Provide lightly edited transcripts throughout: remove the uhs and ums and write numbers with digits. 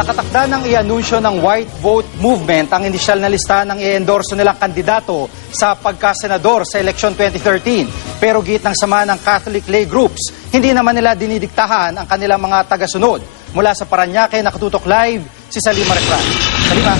Nakatakda ng i-anunsyo ng White Vote Movement ang inisyal na listahan ng i-endorso nilang kandidato sa pagkasenador sa eleksyon 2013. Pero git ng sama ng Catholic lay groups, hindi naman nila dinidiktahan ang kanilang mga tagasunod. Mula sa Parañaque, nakatutok live si Salima Refran. Salima.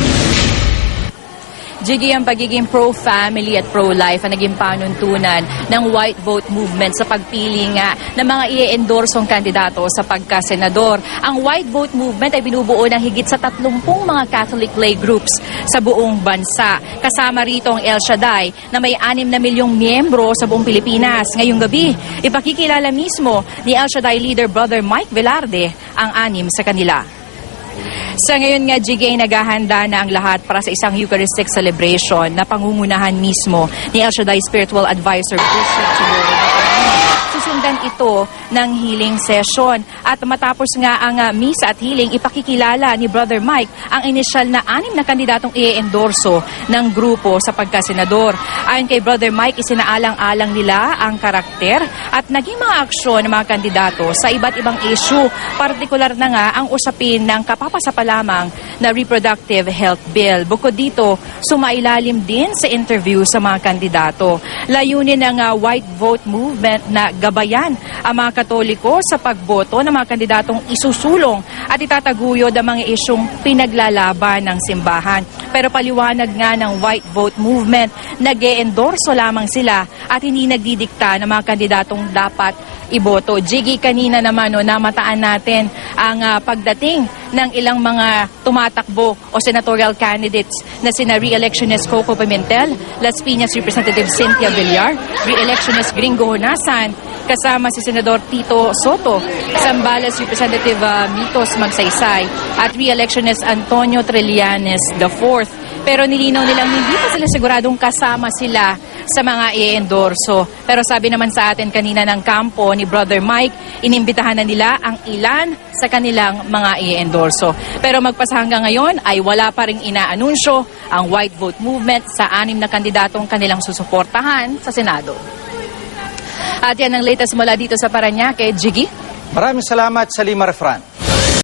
Jiggy, ang pagiging pro-family at pro-life ang naging panuntunan ng White Vote Movement sa pagpili nga ng mga i-endorsong kandidato sa pagkasenador. Ang White Vote Movement ay binubuo ng higit sa 30 mga Catholic lay groups sa buong bansa. Kasama rito ang El Shaddai na may 6 na milyong miyembro sa buong Pilipinas. Ngayong gabi, ipakikilala mismo ni El Shaddai leader Brother Mike Velarde ang 6 sa kanila. Sa ngayon nga, Jiggy, naghahanda na ang lahat para sa isang Eucharistic celebration na pangungunahan mismo ni El Shaddai Spiritual Advisor Bishop Chiloro. Susundan ito ng healing session. At matapos nga ang misa at healing, ipakikilala ni Brother Mike ang inisyal na 6 na kandidatong i-endorso ng grupo sa pagkasenador. Ayon kay Brother Mike, isinaalang-alang nila ang karakter at naging mga aksyon ng mga kandidato sa iba't ibang issue. Partikular na nga ang usapin ng kapapasapalamang na reproductive health bill. Bukod dito, sumailalim din sa interview sa mga kandidato. Layunin ng White Vote Movement na gabayan ang mga Katoliko sa pagboto ng mga kandidatong isusulong at itataguyod ang mga isyong pinaglalaban ng simbahan. Pero paliwanag nga ng White Vote Movement, nag-e-endorso lamang sila at hindi nagdidikta ng mga kandidatong dapat iboto. Jiggy, kanina naman namataan natin ang pagdating ng ilang mga tumatakbo o senatorial candidates na sina re-electionist Coco Pimentel, Las Piñas Representative Cynthia Villar, re-electionist Gringo Honasan, kasama si Senador Tito Soto, Zambales Representative Mitos Magsaysay at re-electionist Antonio Trillanes IV. Pero nilinaw nilang hindi pa sila siguradong kasama sila sa mga i-endorso. Pero sabi naman sa atin kanina ng kampo ni Brother Mike, inimbitahan na nila ang ilan sa kanilang mga i-endorso. Pero magpasa hanggang ngayon ay wala pa ring inaanunsyo ang White Vote Movement sa 6 na kandidatong kanilang susuportahan sa Senado. At yan ang latest mula dito sa Parañaque. Jiggy? Maraming salamat, Salima Refran.